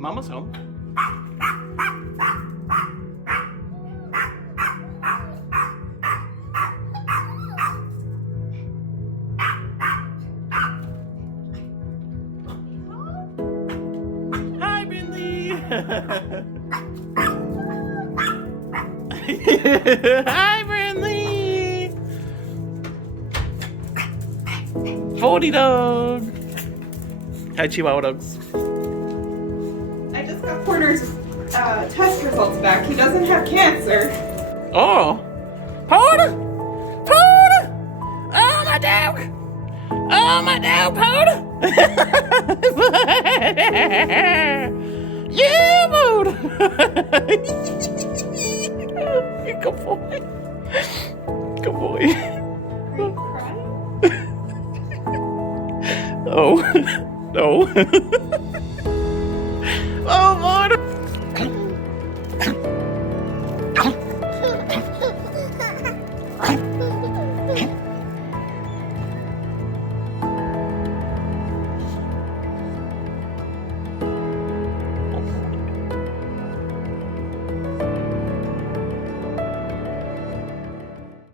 Mama's home. Hi, Brinley. Hi, Brinley. 40 dog. Hi, Chihuahua dogs. I just got Porter's test results back. He doesn't have cancer. Oh, Porter! Porter! Oh, my dog! Oh, my dog, Porter! Yeah, Porter! Good boy. Good boy. Are you crying? Oh, no. Oh, Porter!